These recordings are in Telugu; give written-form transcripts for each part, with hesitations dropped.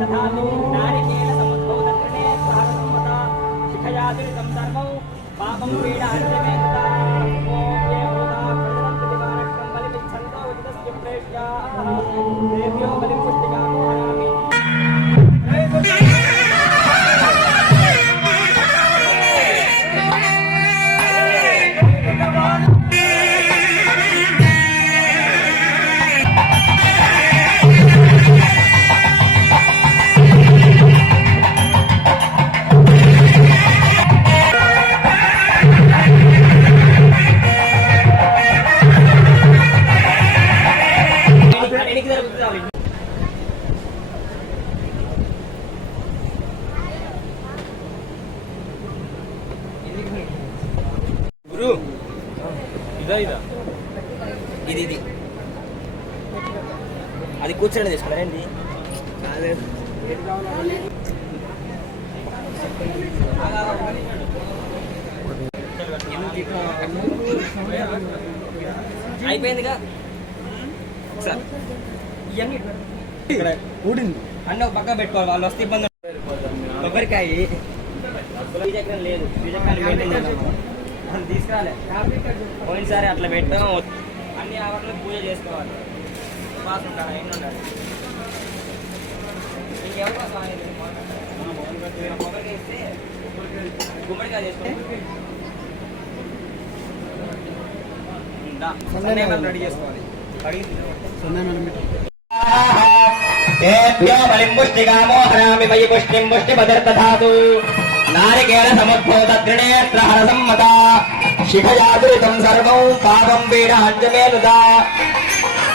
दधातु नारिकेल समुद्भवदत्रिणे सहस्रमता शिखयादुरितं सर्वं पापं पीडार्जमे तथा ओम ये होता प्रजनन्ति दिवानक्रम बलिच्छन्दो उदितस्य प्रेष्याः देव्यो बलिपुष्टिकामो हरामि గురు ఇదా ఇది అది కూర్చొని తీసుకున్నారండి అయిపోయిందిగా సార్ ఇవన్నీ ఊడింది అన్నీ ఒక పక్క పెట్టుకోవాలి వాళ్ళు వస్తే ఇబ్బంది కొబ్బరికాయ బీజక్రం లేదు బీజక్రాన్ని మెయింటైన్ చేయాలి తీసుకురాలే పోయినసారి అట్లా పెట్టాం అన్ని ఆవర్లు పూజ చేసుకోవాలి ఉపాసం ఉంటాను ఎన్ని ఉండాలి ఇంకెవరి కోసం కొబ్బరికాయ ఇస్తే గుమ్మడికాయ చేసుకోవాలి రెడీ చేసుకోవాలి तेभ्यो बलिं पुष्टिकामो हरामि मयि पुष्टिं पुष्टिपतिर्दधातु नारिकेल समुद्भवदत्रिणेत्रहरसम्मता शिखयादुरितं सर्वं पापं पीडाञ्जमेनुदा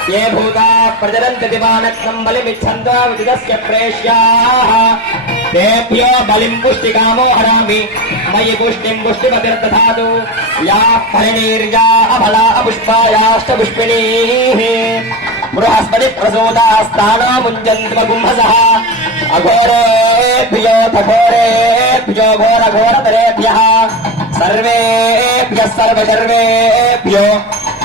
ये भूता प्रजनन्ति दिवानक्रं बलिमिच्छन्तो विदितस्य प्रेष्याः तेभ्यो बलिं पुष्टिकामो हरामि मयि पुष्टिं पुष्टिपतिर्दधातु या फलिनीर्या अफला अपुष्पायाश्च पुष्पिणीः बृहस्पति प्रसूदास्तानो मुञ्जन्त्वगुंहसः अघोरेभ्यो घोरेभ्यो घोरघोरतरेभ्यः सर्वेभ्यः सर्वेभ्यो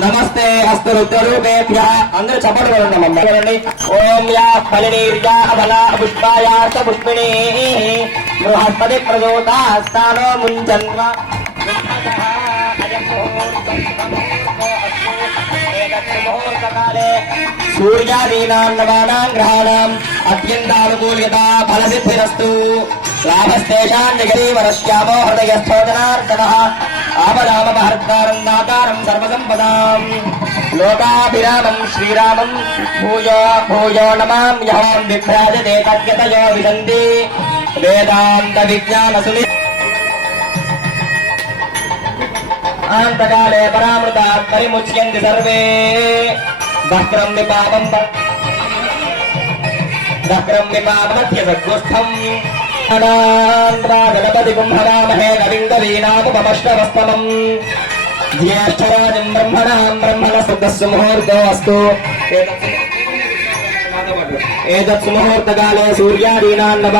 नमस्ते अस्तु रुद्ररूपेभ्यः अंदर चपट करोंడి ओम या फलिनीर्या अबला पुष्पायाश्च पुष्पिणीः बृहस्पति प्रसूदास्तानो मुञ्जन्त्वगुंहसः अयं मुहूर्तकाले सूर्यादीनां नवानां ग्रहाणाम् अत्यन्तानुकूल्यता फलसिद्धिरस्तु लाभस्तेषां जगदीवरश्यामो हृदयस्थोदनार्दनः आपदामपहर्तारं नातारं सर्वसम्पदाम् लोकाभिरामं श्रीरामं भूयो भूयो नमाम्यहं विभ्राजते तद्गतयो विदन्ति वेदान्तविज्ञानसुनि अनन्तकाले परामृतात् परिमुच्यन्ति सर्वे वक्रं विपापमध्य सद्गुस्थम् गणपति कुम्भवामहे कविङ्गवीनामुपमष्टवस्तमम् ज्येष्ठराजं ब्रह्मणां ब्रह्मणस्तस्य मुहूर्तोऽस्तु एतत् सुमुहूर्तकाले सूर्यादीनां नव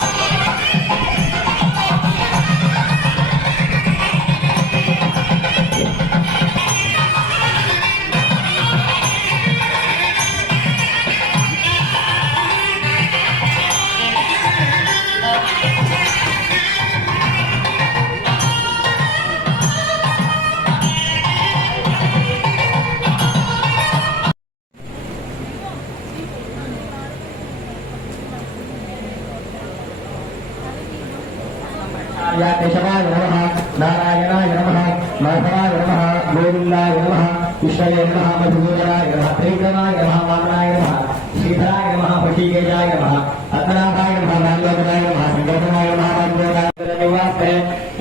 केशवाय नमः नारायणाय नमः माधवाय नमः गोविन्दाय नमः विष्णवे नमः मधुसूदनाय नमः त्रिविक्रमाय नमः वामनाय नमः श्रीधराय नमः वशीकेशाय नमः अत्तनाथाय नमः नागलोकनाय नमः संकल्पनाय नमः वाग्देवताय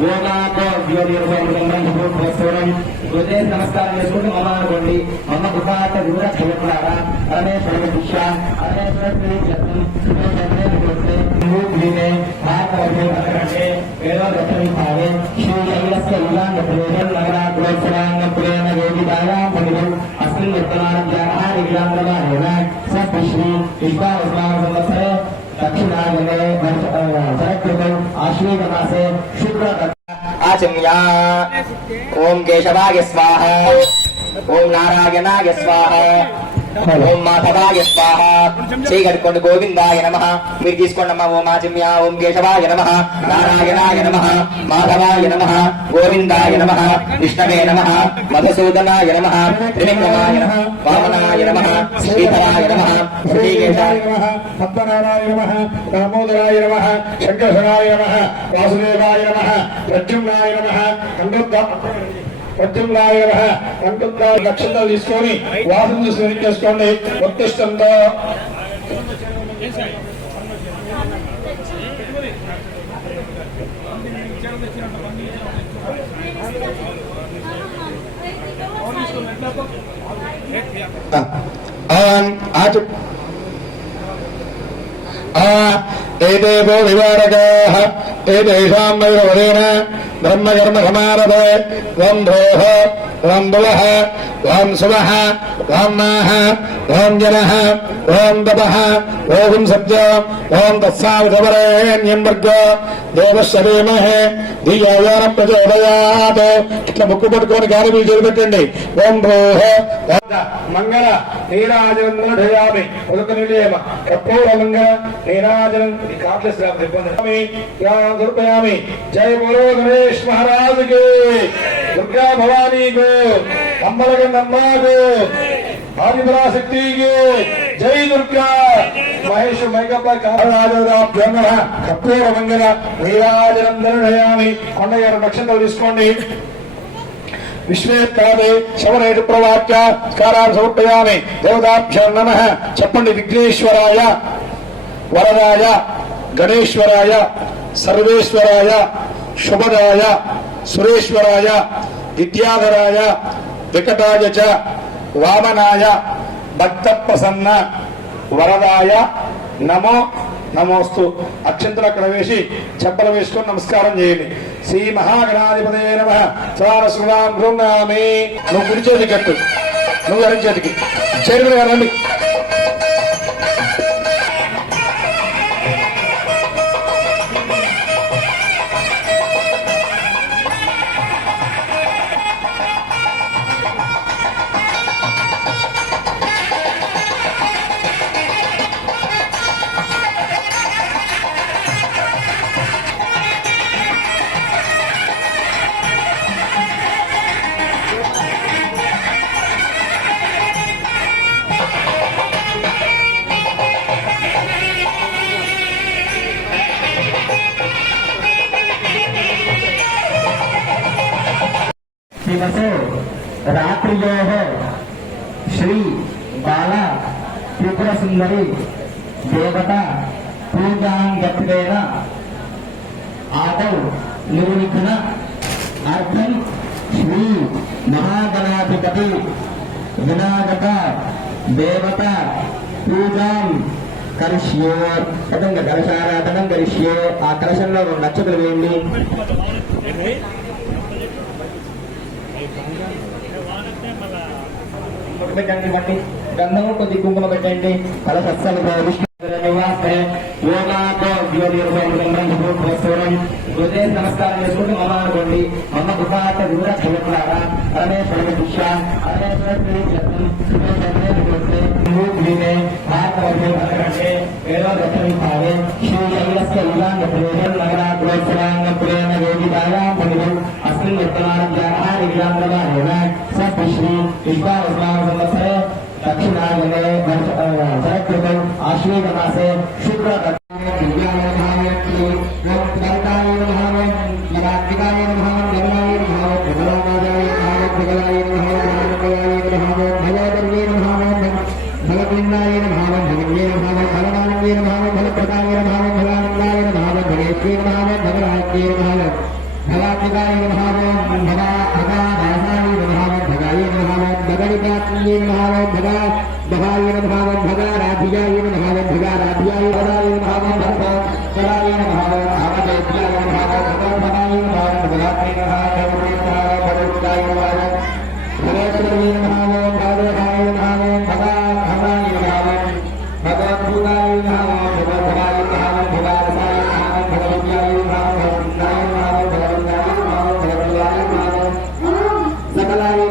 योगातो ज्योतिर्ब्रह्मभूतवस्तूरं हृदय नमस्कार చేసుకుంటూ మమానుకోండి మమ్మ కుపాట దూర క్షేత్రారా పరమేశ్వర దిశ పరమేశ్వర జతం సుమేశ్వరే వికొస్తే మూగ్లినే భారతవర్షే పరకంటే వేదోదర్శని భావే శ్రీశైలస్య యుగాంగపురేణ నగరాగ్రోత్సవాంగపురేణ వేదికాయాం సమితం అస్మిన్ వర్తమానజ్ఞానः నిగిలాంగమానేన స శ్రీ విశ్వావస్మాన సంవత్సరే दक्षिणायने शरदृतौ आश्वेजमासे शुक्ल आचम्या ओम केशवाय स्वाहा ओम नारायणाय स्वाहा ఓం మాధవాయ స్వాహ. చేయి కట్టుకోండి. గోవిందాయ నమః. మీరు తీసుకోండి అమ్మా. ఓం ఆచమ్య. ఓం కేశవాయ నమః. నారాయణాయ నమః. మాధవాయ నమః. గోవిందాయ నమః. విష్ణవే నమః. మధుసూదనాయ నమః. త్రివిక్రమాయ నమః. వామనాయ నమః. శ్రీధరాయ నమః. శ్రీకేశాయ నమః. పద్మనాభాయ నమః. దామోదరాయ నమః. శంకర్షణాయ నమః. వాసుదేవాయ నమః. ప్రద్యుమ్నాయ నమః. ప్రత్యుమ్నాయ నమః. కంఠుద్రాయ లక్షణాలు తీసుకొని వాసన స్మరించేసుకోండి. ఉత్తిష్టంతో ఏదేవో వివారకాః ఏతేషాం వైరవదేన బ్రహ్మకర్మ సమారభే. ఓం భోః ఓం భువః ఓం సువః ఓం నాః ఓం జనః ఓం తపః ఓం సత్య ఓం తత్సావితవరేణ్యం భర్గో దేవస్య ధీమహి ధియో యో నః ప్రచోదయాత్. ఇట్లా ముక్కు పట్టుకొని గాలి మీరు చేపెట్టండి. ఓం భోః మంగళ నీరాజనం ధయామి. ఉదక నిలయమ కపూర మంగళ నీరాజనం కాట్లెస్ దుర్పయామి. జయ బోలో గణేష్ మహారాజ్ కి. దుర్గా భవానీ को अम्बलगन्नम्मा को आदिपराशक्ति के जय दुर्गा. महेश मैकप्प काराजाभ्यं नमः. కర్పూర మంగళ నీరాజనం ధయామి. కొండగారు నక్షత్రాలు తీసుకోండి. విశ్వేత్తాదే శవరేటు ప్రవాక్య స్కారాన్ని సమర్పయామి. దేవతాభ్యం నమః. చెప్పండి. విఘ్నేశ్వరాయ వరదాయ గణేశ్వరాయ సర్వేశ్వరాయ శుభదాయ సురేశ్వరాయ విద్యాధరాయ వికటాయ చ వామనాయ భక్త ప్రసన్న వరదాయ నమో నమోస్తు. అక్షంతలు అక్కడ వేసి చెప్పలు వేసుకొని నమస్కారం చేయండి. శ్రీ మహాగణాధిపతయే నమః. స్వారస్వాం గృహ్ణామి. నువ్వు కుడి చేతి కట్టు. నువ్వు ఎడం చేతికి చేరుకుని రండి. दिवसे रात्रियोः श्री बाला त्रिपुर सुंदरी देवता पूजांगत्वेन आदौ निर्विघ्न अर्थं श्री महागणाधिपति विनायक देवता पूजां करिष्ये. पतंग कलशाराधनं करिष्ये. आ कलशंलो नक्षत्र वेंडी పెట్టండి. బట్టి గంధము కొద్ది కుంకుమ పెట్టండి. కల సత్సలు విష్ణు హృదయ నమస్కారం చేసుకుంటూ మమ అనుకోండి. మమ్మ కృపాట వివర క్షేత్రారా పరమేశ్వర పుష్య అస్మిన్ శ్రీ విశ్వాసరే दक्षिणायने शरत्ऋतौ आश्वेतमासे शुक्ल सकलाय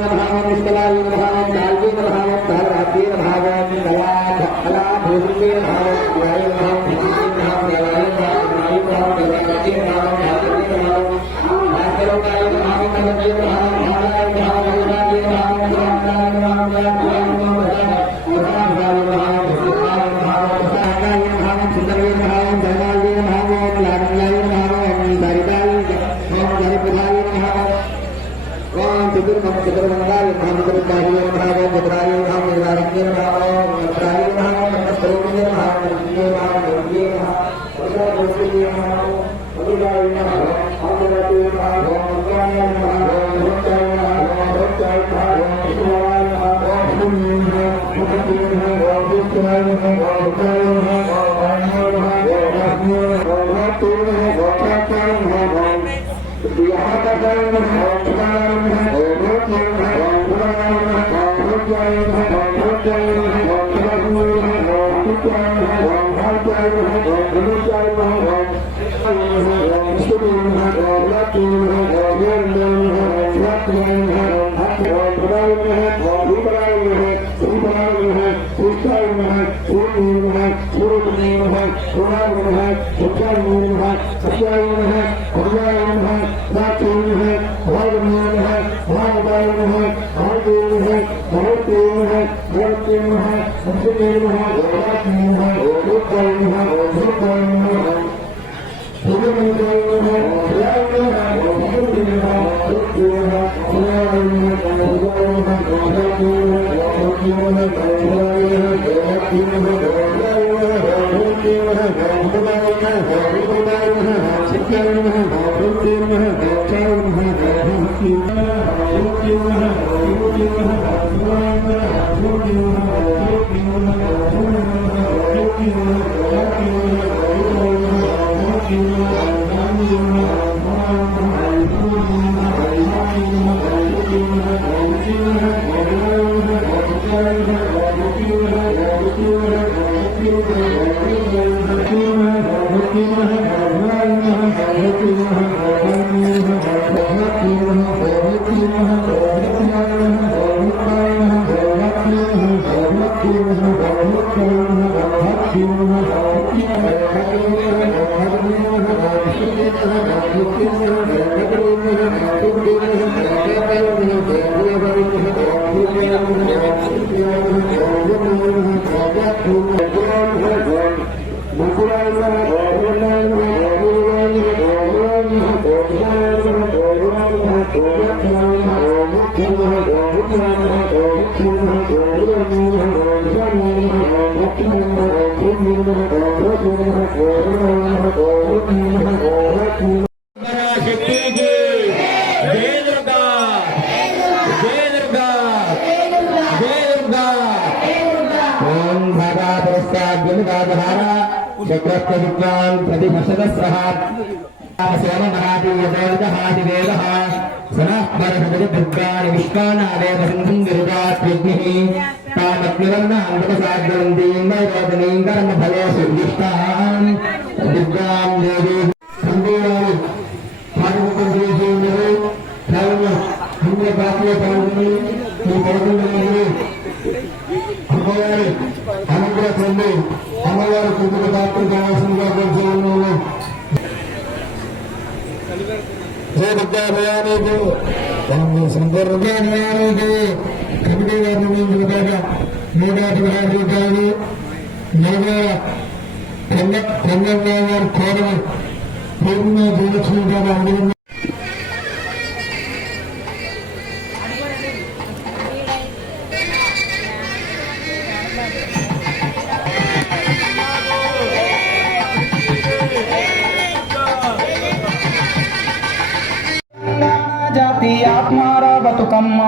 జాతి ఆత్మారా బతుకమ్మ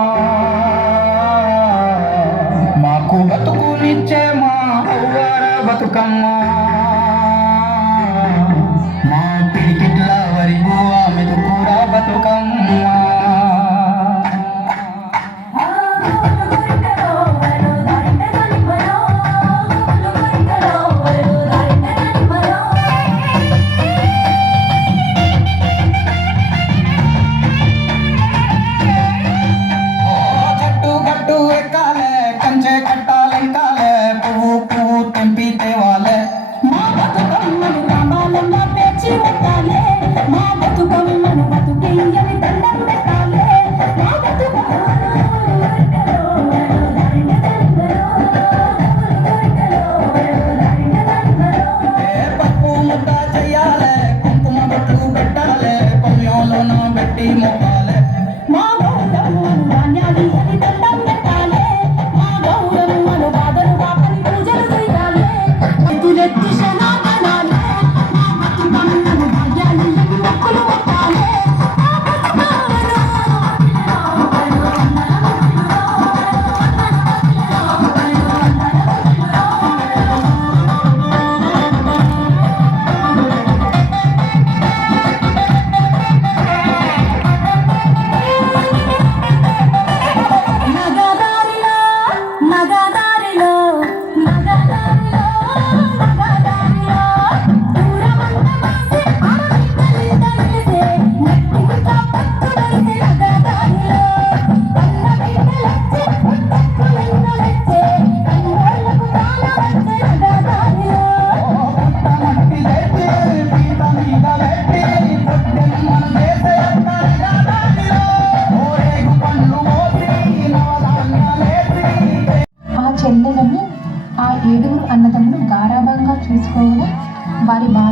మాకు బతుకునిచ్చే మా అవ్వార బతుకమ్మ మా పిడికిట్ల వరి బువ్వ మెతుకురా బతుకమ్మ కంచె కట్టాలెంకాలే పువ్వు పువ్వు తెంపి తేవాలే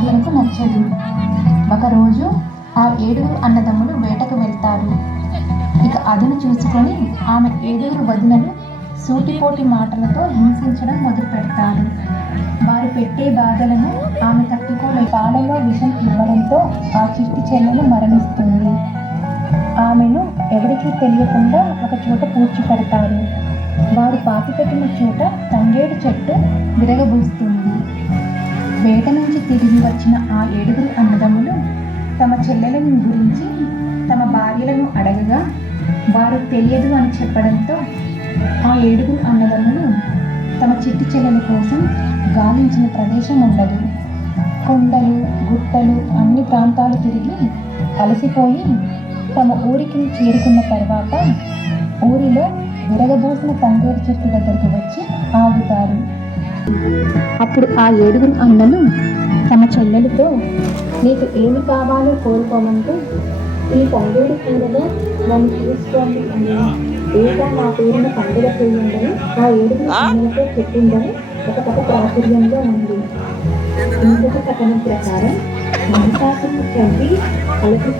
ఆమెకు నచ్చదు. ఒకరోజు ఆ 7 అన్నదమ్ములు వేటకు వెళ్తారు. ఇక అదును చూసుకొని ఆమె 7 వదినలు సూటిపోటి మాటలతో హింసించడం మొదలు పెడతారు. వారు పెట్టే బాధలను ఆమె తట్టుకోలే. పాలలో విషం ఇవ్వడంతో ఆ చిట్టి చెల్లెలు మరణిస్తుంది. ఆమెను ఎవరికీ తెలియకుండా ఒక చోట పూడ్చిపెడతారు. వారు పాతిపెట్టిన చోట తంగేడు చెట్టు విరగబూస్తుంది. వేట నుంచి తిరిగి వచ్చిన ఆ 7 అన్నదమ్ములు తమ చెల్లెలను గురించి తమ భార్యలను అడగగా వారు తెలియదు అని చెప్పడంతో ఆ 7 అన్నదమ్ములు తమ చిట్టి చెల్లెల కోసం గాలించిన ప్రదేశం ఉండదు. కొండలు గుట్టలు అన్ని ప్రాంతాలు తిరిగి అలసిపోయి తమ ఊరికి చేరుకున్న తర్వాత ఊరిలో విరగబోసిన తంగేరు చెట్టు దగ్గరికి వచ్చి ఆగుతారు. అప్పుడు ఆ 7 అన్నలు తమ చెల్లెలతో నీకు ఏమి కావాలో కోరుకోమంటే ఈ తంగేడు పూలలో నన్ను చూసుకోండి అని ఏటా నా పేరున పండుగ చేయండి ఆ 7 అన్నలతో చెప్పిందని ఒక కథ ప్రాచుర్యంలో ఉంది. ఇంకొక కథనం ప్రకారం మహిషాసురుని చంపి అలసి